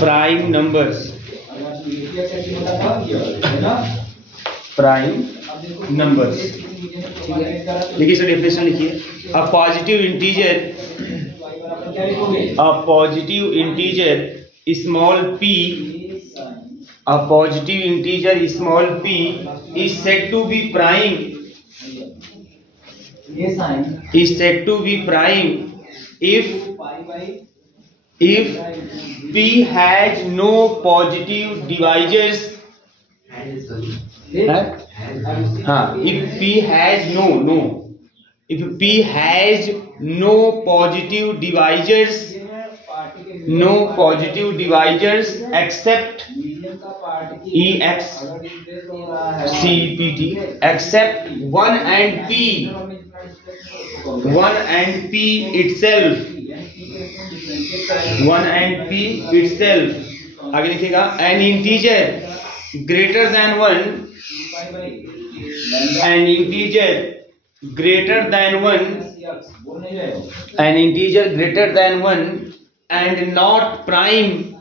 Prime numbers, prime numbers. देखिए sir definition लिखिए। A positive integer small p, a positive integer small p is said to be prime, is said to be prime if p has no positive divisors, if p has if p has no positive divisors, except except 1 and p itself, आगे लिखिएगा an integer greater than 1 and not prime,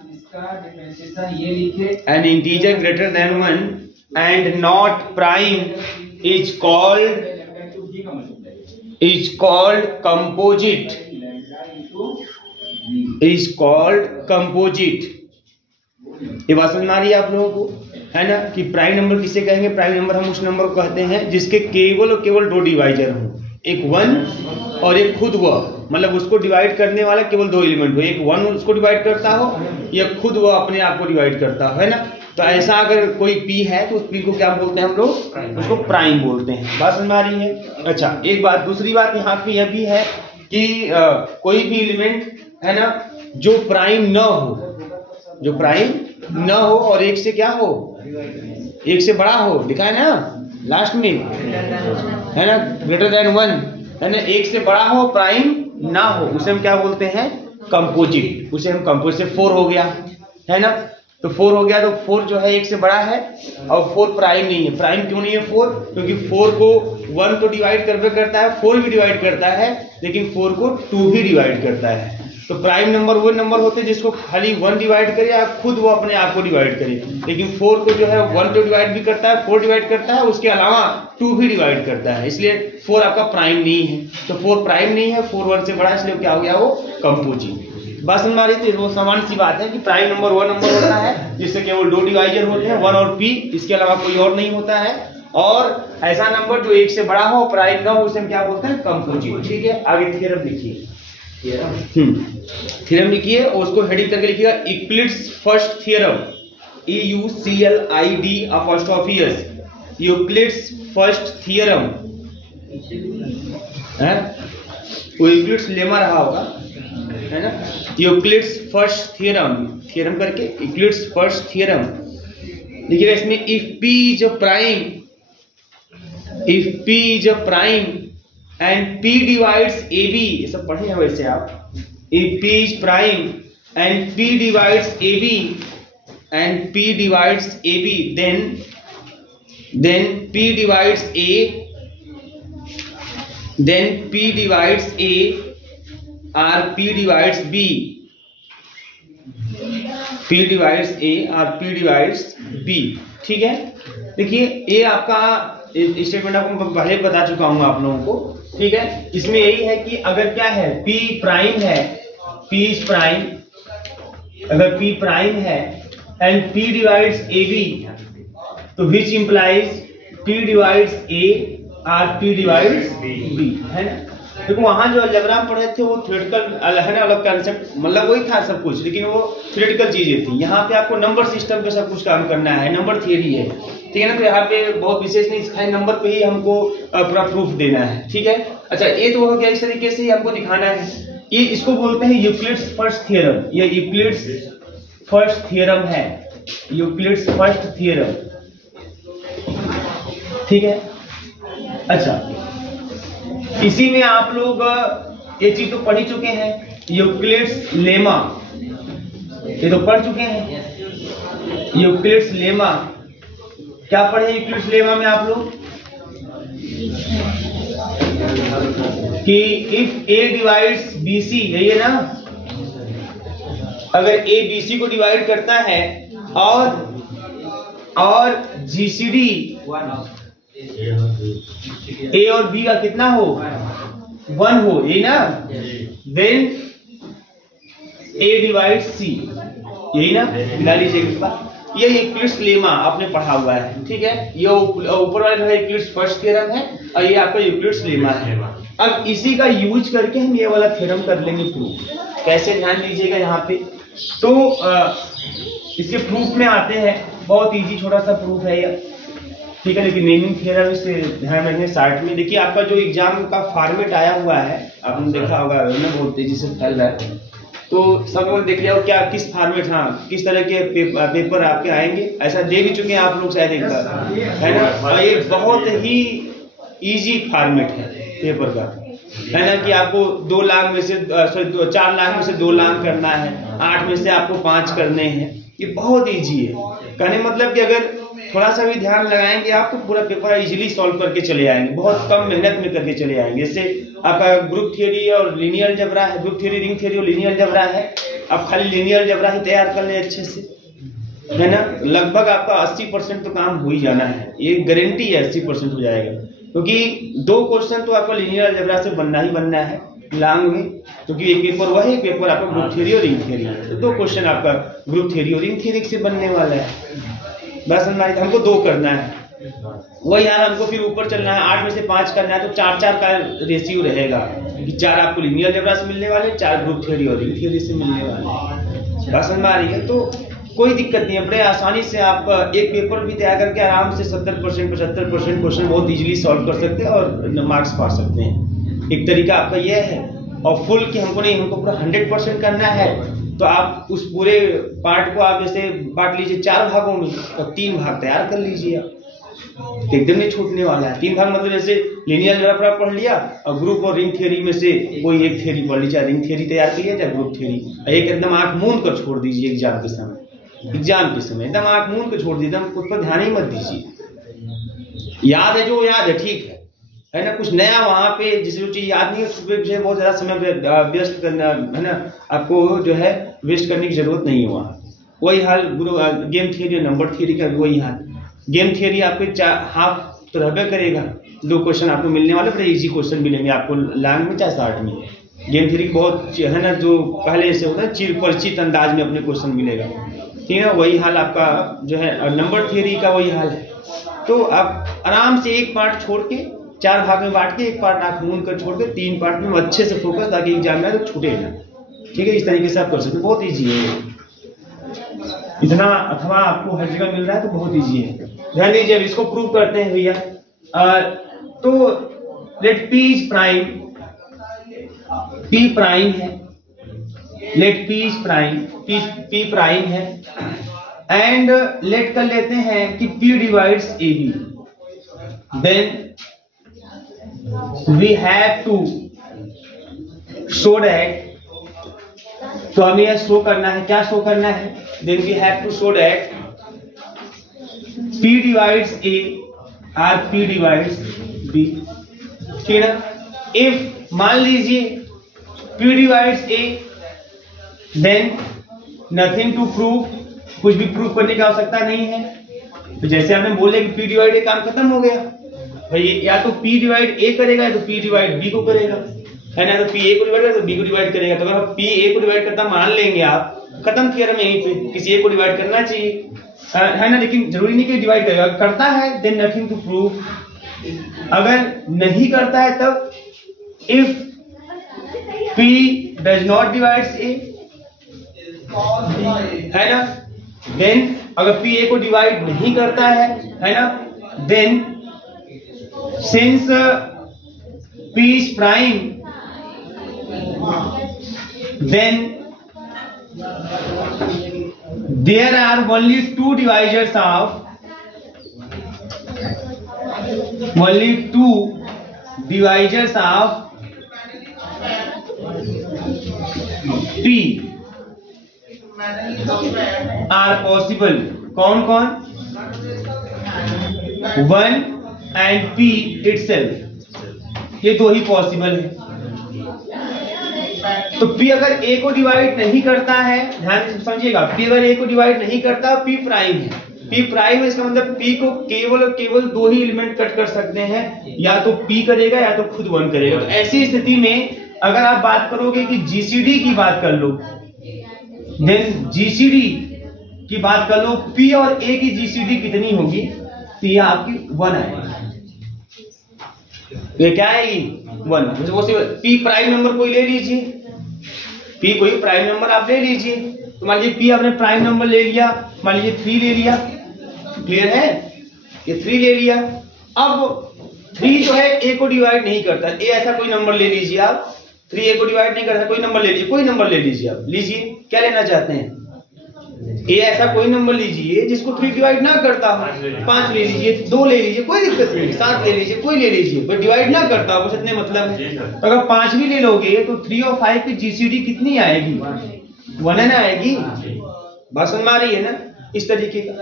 an integer greater than 1 and not prime is called composite, ये बात समझ में आ रही है आप लोगों को, है ना? कि प्राइम नंबर किसे कहेंगे? प्राइम नंबर हम उस नंबर को कहते हैं जिसके केवल और केवल दो डिवाइजर हों, एक 1 और एक खुद वह, मतलब उसको डिवाइड करने वाला केवल दो एलिमेंट हो, एक 1 उसको डिवाइड करता हो या खुद वह अपने आप को डिवाइड करता हो, है ना? तो ऐसा अगर कोई p है तो उस p को क्या बोलते हैं हम लोग? उसको प्राइम बोलते हैं। बात समझ में आ रही है? अच्छा, एक बात, दूसरी बात यहाँ पे यह भी है कि कोई भी एलिमेंट, है ना, जो प्राइम न हो और एक से क्या हो, एक से बड़ा हो, लिखा है ना लास्ट में, है ना, ग्रेटर देन 1, है ना, एक से बड़ा हो, प्राइम ना हो, उसे हम क्या बोलते हैं? कंपोजिट। उसे हम कंपोजिट। 4 हो गया, है ना, तो 4 हो गया, तो 4 जो है एक से बड़ा है और 4 प्राइम नहीं है। प्राइम क्यों नहीं है 4? क्योंकि 4 को 1 तो डिवाइड करता है, 4 भी डिवाइड करता है, लेकिन 4 को 2 भी डिवाइड करता है। तो प्राइम नंबर वो नंबर होते हैं जिसको खाली 1 डिवाइड करे या खुद वो अपने आप को डिवाइड करे, लेकिन 4 को जो है 1 तो डिवाइड भी करता है, 4 डिवाइड करता है, उसके अलावा 2 भी डिवाइड करता है, इसलिए 4 आपका प्राइम नहीं है। तो 4 प्राइम नहीं है, 4 1 से बड़ा, इसलिए क्या हो गया? वो कंपोजिट। बस समझ में आ रही थी? वो सामान्य सी बात है कि प्राइम नंबर वो नंबर होता है जिससे केवल दो डिवाइजर होते हैं, 1 और p, इसके अलावा कोई और नहीं होता है। और ऐसा नंबर जो एक से बड़ा हो, प्राइम ना हो, उसे हम क्या बोलते हैं? कंपोजिट। ठीक है, आगे थ्योरम लिखिए। थ्योरम लिखिए और उसको हेडिंग करके लिखिएगा Euclid's first theorem, EUCLID', Euclid's first theorem है, वो यूक्लिड्स लेमा रहा होगा, है ना, यूक्लिड्स फर्स्ट थ्योरम करके यूक्लिड्स फर्स्ट थ्योरम लिखिएगा। इसमें if p is a prime and p divides AB, ये सब पढ़े हैं वैसे आप। if p is prime and p divides AB then p divides A or p divides B, ठीक है। देखिए ये आपका स्टेटमेंट आपको पहले बता चुका हूं आप लोगों को, ठीक है। इसमें यही है कि अगर क्या है, p प्राइम है, p इज प्राइम, अगर p प्राइम है एंड p डिवाइड्स AB, तो which implies p divides A और p डिवाइड्स B, है ना। देखो वहां जो अलजेब्रा पढ़े थे वो थ्योरेटिकल है ना, अलग कंसेप्ट, मतलब वही था सब कुछ, लेकिन वो थ्योरेटिकल चीजें थी। यहाँ पे आपको नंबर सिस्टम पे सब कुछ काम करना है, नंबर थियरी है, ठीक है ना। तो यहाँ पे बहुत विशेष नहीं सिखाए, नंबर पे ही हमको पूरा प्रूफ देना है, ठीक है। अच्छा, ये तो हो गया, इस तरीके से ही हमको दिखाना है। ये इसको बोलते हैं यूक्लिड्स फर्स्ट थ्योरम, ये यूक्लिड्स फर्स्ट थ्योरम है, यूक्लिड्स फर्स्ट थ्योरम, ठीक है। अच्छा, इसी में आप लोग ये चीज तो पढ़ ही चुके हैं, यूक्लिड्स लेमा, ये तो पढ़ चुके हैं। यूक्लिड्स लेमा क्या पढ़े यूक्लिड्स लेमा में आप लोग? कि if A divides B C, यही है ना, अगर ए बी सी को डिवाइड करता है और जीसीडी ए और बी का कितना हो, 1 हो, यही ना, देन ए डिवाइड सी, यही ना, मिला लीजिएगा। ये यूक्लिड्स लेमा आपने पढ़ा हुआ है, ठीक है। ये ऊपर वाला जो है यूक्लिड्स फर्स्ट थ्योरम है और ये आपका यूक्लिड्स लेमा है। अब इसी का यूज करके हम ये वाला थ्योरम कर लेंगे प्रूफ। कैसे, ध्यान दीजिएगा यहाँ पे। तो इसके प्रूफ में आते हैं, बहुत इजी छोटा सा प्रूफ है ये, ठीक है। लेकिन नेमिंग थ्योरम से ध्यान रखने स्टार्ट में। देखिए आपका जो एग्जाम का फॉर्मेट आया हुआ है, आपने देखा होगा ना, बहुत तेजी से फैल रहा है, तो सब लोग देख लिया क्या किस फॉर्मेट, हाँ किस तरह के पेपर आपके आएंगे, ऐसा दे भी चुके हैं आप लोग शायद एक बार, है ना। और ये बहुत ही इजी फॉर्मेट है पेपर का, है ना, कि आपको 2 लाख में से 4 लाख में से 2 लाख करना है, 8 में से आपको 5 करने हैं। ये बहुत इजी है, कहने मतलब कि अगर थोड़ा सा भी ध्यान लगाएंगे आप तो पूरा पेपर इजीली सॉल्व करके चले आएंगे, बहुत कम मेहनत में करके चले आएंगे। जैसे आपका ग्रुप थ्योरी और लीनियर अलजेब्रा है, ग्रुप थ्योरी, रिंग थ्योरी और लीनियर अलजेब्रा है, आप खाली लीनियर अलजेब्रा ही तैयार कर लें अच्छे से, है ना, लगभग आपका 80% तो काम हो ही जाना है, ये गारंटी है 80% हो जाएगा। क्योंकि 2 क्वेश्चन तो आपको लीनियर अलजेब्रा से बनना ही बनना है लॉन्ग में, क्योंकि एक पेपर वही पेपर आपका ग्रुप थ्योरी और रिंग थ्योरी है, तो 2 क्वेश्चन आपका ग्रुप थ्योरी और रिंग थ्योरी से बनने वाला है। बस हमको 2 करना है, वही यार हमको फिर ऊपर चलना है, 8 में से 5 करना है, तो 4-4 का रेशियो रहेगा कि 4 आपको लीनियर अलजेब्रा से मिलने वाले, 4 ग्रुप थ्योरी और रिंग थ्योरी से मिलने वाले। बस समझ आ रही है, तो कोई दिक्कत नहीं है, बड़े आसानी से आप एक पेपर भी तैयार करके आराम से 70% 75% क्वेश्चन बहुत इजीली सॉल्व कर सकते हैं और मार्क्स पा सकते हैं। एक तरीका आपका यह है। और फुल कि हमको नहीं, हमको पूरा 100% करना है, तो आप उस पूरे पार्ट को आप जैसे बांट लीजिए 4 भागों में, तो 3 भाग तैयार कर लीजिए आप, एकदम नहीं छूटने वाला है। 3 भाग मतलब जैसे लीनियर अलजेब्रा पढ़ लिया और ग्रुप और रिंग थ्योरी में से कोई एक थ्योरी पढ़ ली, चाहे रिंग थ्योरी तैयार कर लिया चाहे ग्रुप थ्योरी, एक एकदम आंख मूंद कर छोड़ दीजिए एग्जाम के समय, एकदम आंख मूंद कर छोड़ दीजिए, एकदम उस पर ध्यान ही मत दीजिए। याद है जो याद है, ठीक है ना, कुछ नया वहां पे जिसे जो चीज याद नहीं है उस पर जो है बहुत ज्यादा समय व्यस्त करना, है ना, आपको जो है वेस्ट करने की जरूरत नहीं है वहां। वही हाल गेम थ्योरी, नंबर थ्योरी का भी वही हाल। गेम थ्योरी आपके हाफ तो रहबे करेगा, 2 क्वेश्चन आपको मिलने वाले, बड़े इजी क्वेश्चन मिलेंगे आपको लॉन्ग में चाहे शॉर्ट में। गेम थ्योरी बहुत, है ना, जो पहले से होता है चिर परिचित अंदाज में अपने क्वेश्चन मिलेगा, ठीक है। वही हाल आपका जो है नंबर थ्योरी का वही हाल है। तो आप आराम से एक पार्ट छोड़ के 4 भाग में बांट के, एक पार्ट आंख मूंद कर छोड़ के 3 पार्ट में अच्छे से फोकस, ताकि एग्जाम में तो छूटे ना, ठीक है। इस तरीके से आप कर सकते हैं, बहुत इजी है इतना, अथवा आपको हर जगह मिल रहा है तो बहुत इजी है। ध्यान दीजिए, अब इसको प्रूव करते हैं भैया। तो let P is prime, P prime है, let P is prime, P prime है, एंड लेट कर लेते हैं कि P divides A B, then we have to show that, तो हमें यह शो करना है, क्या शो करना है, then we have to show that P divides A और P divides B, ठीक है ना। इफ मान लीजिए P divides A, then nothing to prove, कुछ भी प्रूव करने की आवश्यकता नहीं है। तो जैसे हमने बोले कि P डिवाइड A काम खत्म हो गया भाई, या तो P डिवाइड A करेगा या तो P डिवाइड B को करेगा, है ना। तो P A को डिवाइड करेगा तो B को डिवाइड करेगा, तो अगर P A को डिवाइड करता मान लेंगे आप, खत्म थ्योरम यहीं पे, किसी एक को डिवाइड करना चाहिए, है ना। लेकिन जरूरी नहीं कि डिवाइड करेगा, करता है देन नथिंग टू प्रूव, अगर नहीं करता है तब if P does not divides A, है ना, देन अगर P A को डिवाइड नहीं करता है ना, then since P is prime, then there are only 2 divisors of P are possible, कौन कौन, 1 and P itself, ये 2 ही पॉसिबल है। तो P अगर A को डिवाइड नहीं करता है, ध्यान से समझिएगा, P अगर A को डिवाइड नहीं करता, P प्राइम है। P प्राइम है, इसका मतलब P को केवल और केवल दो ही एलिमेंट कट कर सकते हैं, या तो P करेगा या तो खुद 1 करेगा। तो ऐसी स्थिति में अगर आप बात करोगे कि GCD की बात कर लो, देन GCD की बात कर लो, P और A की GCD कितनी होगी, तो ये आपकी 1 आएगी। ये क्या आएगी? 1। P प्राइम नंबर कोई ले लीजिए, P कोई प्राइम नंबर आप ले लीजिए। तो मान लीजिए P आपने प्राइम नंबर ले लिया, मान लीजिए 3 ले लिया, क्लियर है, ये 3 ले लिया। अब 3 जो है A को डिवाइड नहीं करता, A ऐसा कोई नंबर ले लीजिए आप, 3 A को डिवाइड नहीं करता, कोई नंबर ले लीजिए, कोई नंबर ले लीजिए आप, लीजिए क्या लेना चाहते हैं? A ऐसा कोई नंबर लीजिए जिसको 3 डिवाइड ना करता हो, 5 ले लीजिए, 2 ले लीजिए, कोई दिक्कत नहीं, 7 ले लीजिए, कोई ले लीजिए, पर डिवाइड ना करता हो, बस इतने मतलब है। तो अगर 5 भी ले लोगे तो 3 और 5 की GCD कितनी आएगी? 1 ना आएगी। बात समझ में आ रही है ना? इस तरीके का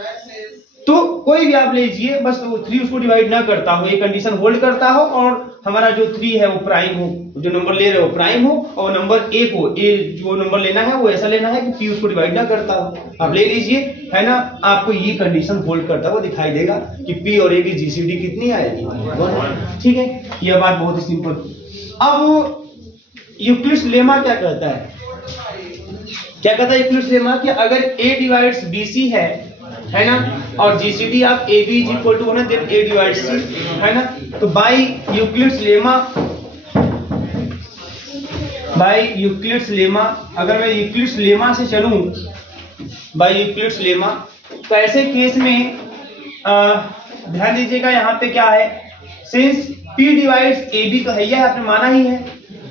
तो कोई भी आप लीजिए, बस 3 उसको डिवाइड ना करता हो, ये कंडीशन होल्ड करता हो, और हमारा जो 3 है वो प्राइम हो, जो नंबर ले रहे हो प्राइम हो, और नंबर A को, A जो नंबर लेना है वो ऐसा लेना है कि P उसको डिवाइड ना करता हो, आप ले लीजिए, है ना। आपको ये कंडीशन होल्ड करता हुआ दिखाई देगा कि P और A की GCD कितनी आएगी? 1। ठीक है, यह बात बहुत ही सिंपल। अब यूक्लिड्स लेमा क्या कहता है? क्या कहता है यूक्लिड्स लेमा कि अगर A डिवाइड्स BC है ना, और GCD आप AB is equal to 1 then A divides C, है ना। तो बाय यूक्लिड्स लेमा, अगर मैं यूक्लिड्स लेमा से चलूं, बाय यूक्लिड्स लेमा, तो ऐसे केस में ध्यान दीजिएगा यहाँ पे क्या है, सिंस P डिवाइड्स AB तो है, यह आपने माना ही है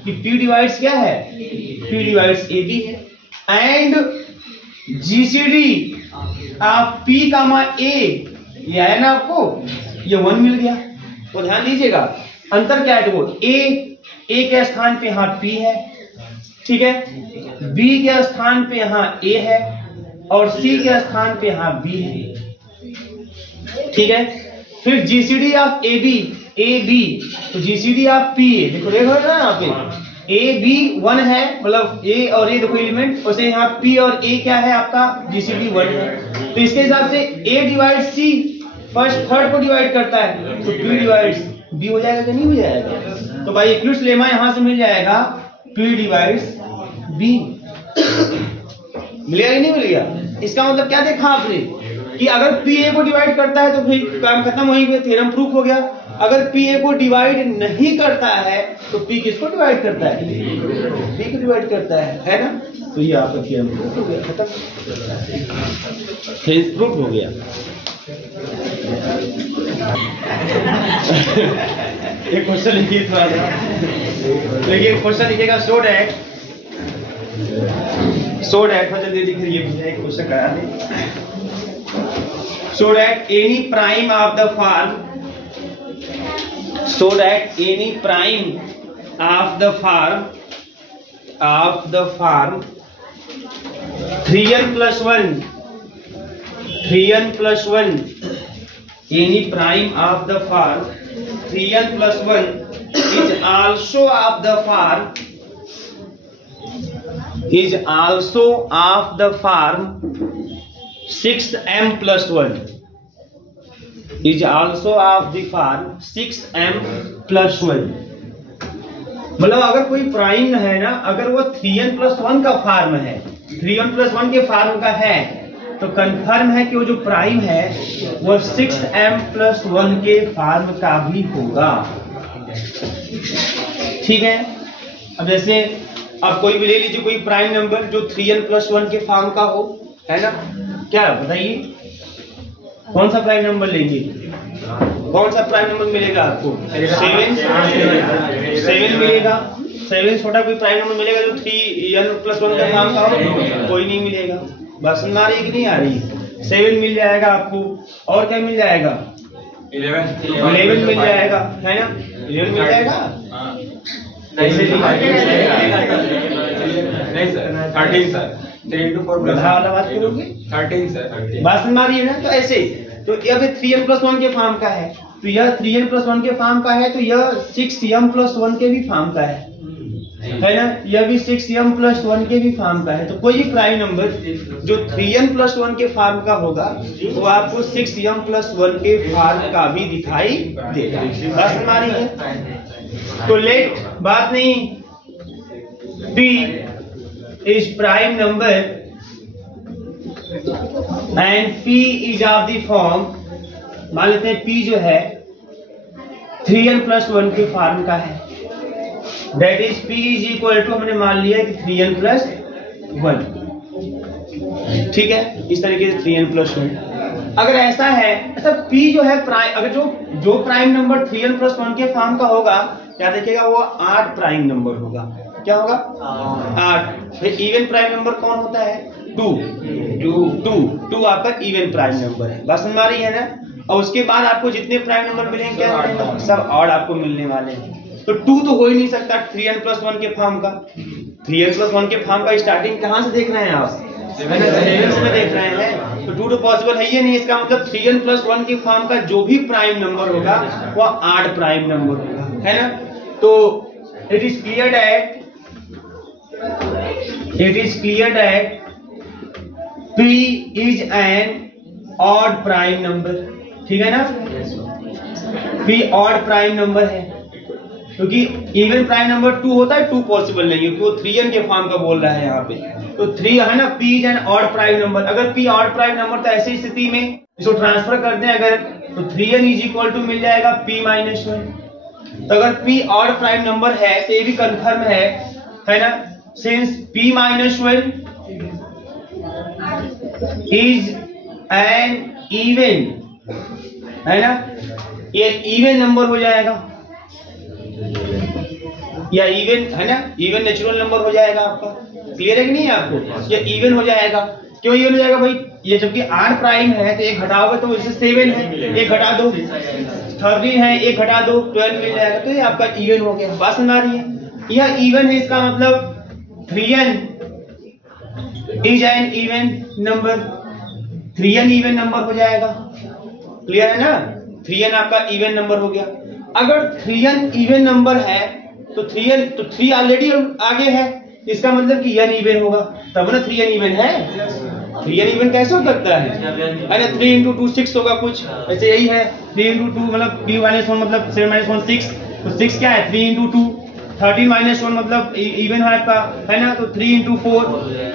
कि P डिवाइड्स क्या है, P डिवाइड्स AB है, एंड GCD आप P कामा A ये आया ना आपको, ये 1 मिल गया। तो ध्यान दीजिएगा अंतर क्या है, देखो A के स्थान पे यहाँ P है, ठीक है, B के स्थान पे यहाँ A है, और C के स्थान पे यहाँ B है, ठीक है। फिर GCD आप AB, तो GCD आप P, देखो ना यहाँ पे AB 1 है, मतलब A और A देखो एलिमेंट, वैसे यहाँ P और A क्या है आपका, GCD 1 है। तो इसके हिसाब से A divide C first third को डिवाइड करता है, तो P डिवाइड्स B हो जाएगा कि नहीं हो जाएगा? तो भाई यूक्लिड्स लेमा यहां से मिल जाएगा P डिवाइड्स B, मिलेगा कि नहीं मिलेगा? इसका मतलब क्या देखा आपने कि अगर P A को डिवाइड करता है तो फिर काम खत्म, वहीं पे थ्योरम प्रूफ हो गया। अगर P A को डिवाइड नहीं करता है तो P किसको डिवाइड करता है? B को डिवाइड करता है ना। तो ये आपका थ्योरम प्रूफ हो गया, खत्म, प्रूफ हो गया। एक क्वेश्चन लिखिए थोड़ा सा, देखिए क्वेश्चन लिखिएगा, सो डैट थोड़ा जल्दी लिखिए, एक क्वेश्चन करा दे। So that any prime of the form, so that any prime of the form 3n plus 1, any prime of the form 3n plus 1 is also of the form 6m plus 1, is also of the form 6m plus 1। मतलब अगर कोई prime है ना, अगर वो 3n plus 1 का form है, 3n plus 1 के फॉर्म का है, तो कंफर्म है कि वो जो प्राइम है वो 6m plus 1 के फॉर्म का भी होगा, ठीक है। अब जैसे आप कोई भी ले लीजिए, कोई प्राइम नंबर जो 3n plus 1 के फॉर्म का हो, है ना, क्या बताइए कौन सा प्राइम नंबर लेंगे? कौन सा प्राइम नंबर मिलेगा आपको? 7 मिलेगा। 7 छोटा कोई प्राइम नंबर मिलेगा जो 3n plus 1 का फॉर्म का हो? कोई नहीं मिलेगा। बस समझ आ रही है कि नहीं आ रही? 7 मिल जाएगा आपको, और क्या मिल जाएगा? 11 मिल जाएगा, है ना, 11 मिल जाएगा। 13 सर, 3 into 4 वाला बात करोगे, 13 सर, बात समझ आ रही है ना। तो ऐसे, तो यह 3n plus 1 के फॉर्म का है, तो यह 3n plus 1 के फॉर्म का है, तो यह 6m plus 1 के भी फॉर्म का है, है ना, यह भी 6m+1 के भी फॉर्म का है। तो कोई भी प्राइम नंबर जो 3n+1 के फॉर्म का होगा वो आपको 6m+1 के फॉर्म का भी दिखाई देगा। बस हमारी है। तो लेट बात नहीं, p is prime number and p is of the form, मान लेते हैं p जो है 3n+1 के फॉर्म का है। That is p is equal to, हमने मान लिया कि 3n+1, ठीक है, इस तरीके से 3n+1। अगर ऐसा है, अच्छा p जो है प्राइम, अगर जो प्राइम नंबर 3n+1 के फॉर्म का होगा, क्या देखिएगा, वो 8 प्राइम नंबर होगा। क्या होगा? 8। इवन प्राइम नंबर कौन होता है? 2 आपका इवन प्राइम नंबर है। बस हमारी है ना। और उसके बाद आपको जितने प्राइम नंबर मिलेंगे क्या मिलेंगे? सब ऑड आपको मिलने वाले हैं। तो 2 तो हो ही नहीं सकता 3n+1 के फॉर्म का। 3n+1 के फॉर्म का स्टार्टिंग कहाँ से देख रहे हैं आप? 7 से देख रहे हैं। तो 2 तो पॉसिबल है ही नहीं। इसका मतलब 3n+1 के फॉर्म का जो भी प्राइम नंबर होगा वो 8 प्राइम नंबर होगा, है ना। तो it is clear that p is an odd prime number, ठीक है ना। p ऑड प्राइम नंबर है, क्योंकि इवन प्राइम नंबर 2 होता है, 2 पॉसिबल नहीं है, क्योंकि वो 3n के फॉर्म का बोल रहा है यहाँ पे। तो 3 है ना, p is an odd prime number. अगर p ऑड प्राइम नंबर, तो ऐसी स्थिति में इसको ट्रांसफर करते हैं अगर, तो 3n इज इक्वल टू मिल जाएगा p-1। तो अगर p ऑड प्राइम नंबर है तो ये भी कंफर्म है ना, since p-1 is an even, है ना, ये इवन नंबर हो जाएगा, या इवन है ना, इवन नेचुरल नंबर हो जाएगा आपका। क्लियर है कि नहीं है आपको? ये इवन हो जाएगा। क्यों इवन हो जाएगा भाई? ये जबकि 8 प्राइम है तो एक घटाओगे तो इससे 7 है, एक घटा दो 13 है, एक घटा दो 12 मिल जाएगा। तो ये आपका इवन हो गया। बात समझ आ रही है? यह इवन है, इसका मतलब 3n is an even number, 3n even number हो जाएगा। क्लियर है ना? 3n आपका इवन नंबर हो गया। अगर 3n इवन नंबर है तो 3 ऑलरेडी आगे है, इसका मतलब कि n इवन होगा, तब ना 3n इवन है। 3n इवन कैसे हो सकता है? अरे 3 × 2 6 होगा कुछ, ऐसे यही है। 3 × 2 मतलब p-1 मतलब 7-1 6, तो 6 क्या है? 3 × 2, 13-1 मतलब इवन है आपका, है ना। तो 3 × 4,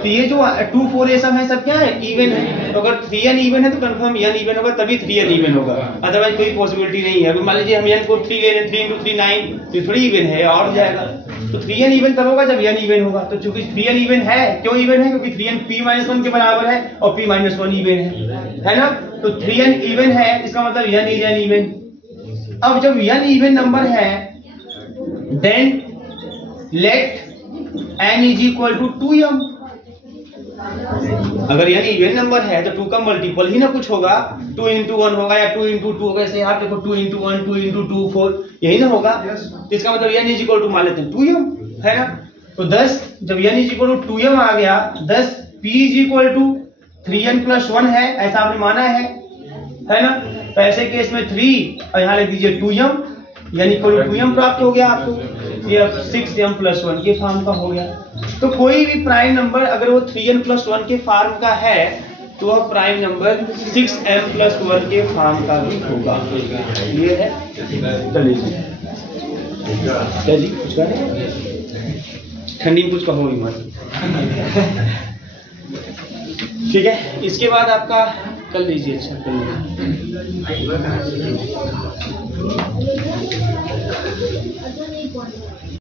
तो ये जो 2 4 ये सब है, सब क्या है? इवन है। तो अगर 3n इवन है तो कंफर्म n इवन होगा, तभी 3n इवन होगा, अदरवाइज कोई पॉसिबिलिटी नहीं है। अगर मान लीजिए हम n को 3 ले रहे हैं, 3 × 3 9, तो 3 इवन है और हो जाएगा। तो 3n इवन तब होगा जब n इवन होगा। तो चूंकि 3n इवन है, क्यों इवन है? क्योंकि 3n p-1 के बराबर है और p-1 इवन है ना। तो 3n इवन है, इसका मतलब n इज एन इवन। अब जब n इवन नंबर है, then let n is equal to 2m। अगर n इवन नंबर है तो 2 का मल्टीपल ही ना कुछ होगा, 2 × 1 होगा या 2 × 2 होगा। ऐसे आप देखो 2 × 1, 2 × 2 4, यही ना होगा। तो इसका मतलब n इज इक्वल टू मान लेते हैं 2m, है ना। तो 10 जब n is equal to 2m आ गया, 10 p is equal to 3n+1 है, ऐसा आपने माना है ना। तो ऐसे केस में 3 और यहाँ लिख दीजिए 2m, यानी इक्वल टू 2m प्राप्त हो गया आपको। ये 6m+1 के फॉर्म का हो गया। तो कोई भी प्राइम नंबर अगर वो 3n+1 के फॉर्म का है तो वह प्राइम नंबर 6m+1 के फॉर्म का भी होगा। ये है, चलिए कुछ ठंडी में कुछ कहो ही मत, ठीक है। इसके बाद आपका कर लीजिए, अच्छा कर लीजिए।